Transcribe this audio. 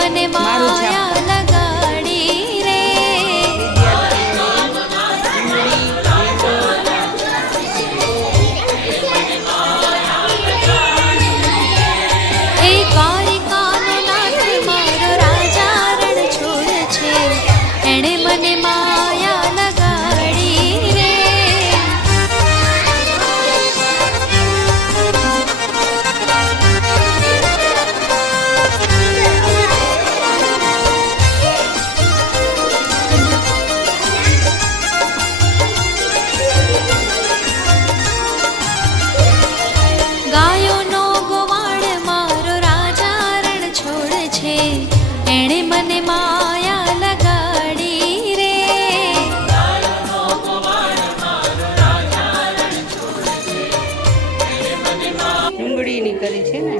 મને માયા લગાડી રે. એ દ્વારિકાનો નાથ મારો રાજા રણ છોડ છે, એણે મને માયા લગાડી રે. ગાયોનો ગોવાળ મારો રાજા રણ છોડ છે, એણે મને માયા લગાડી રે. ડુંગળીની કરી છે ને.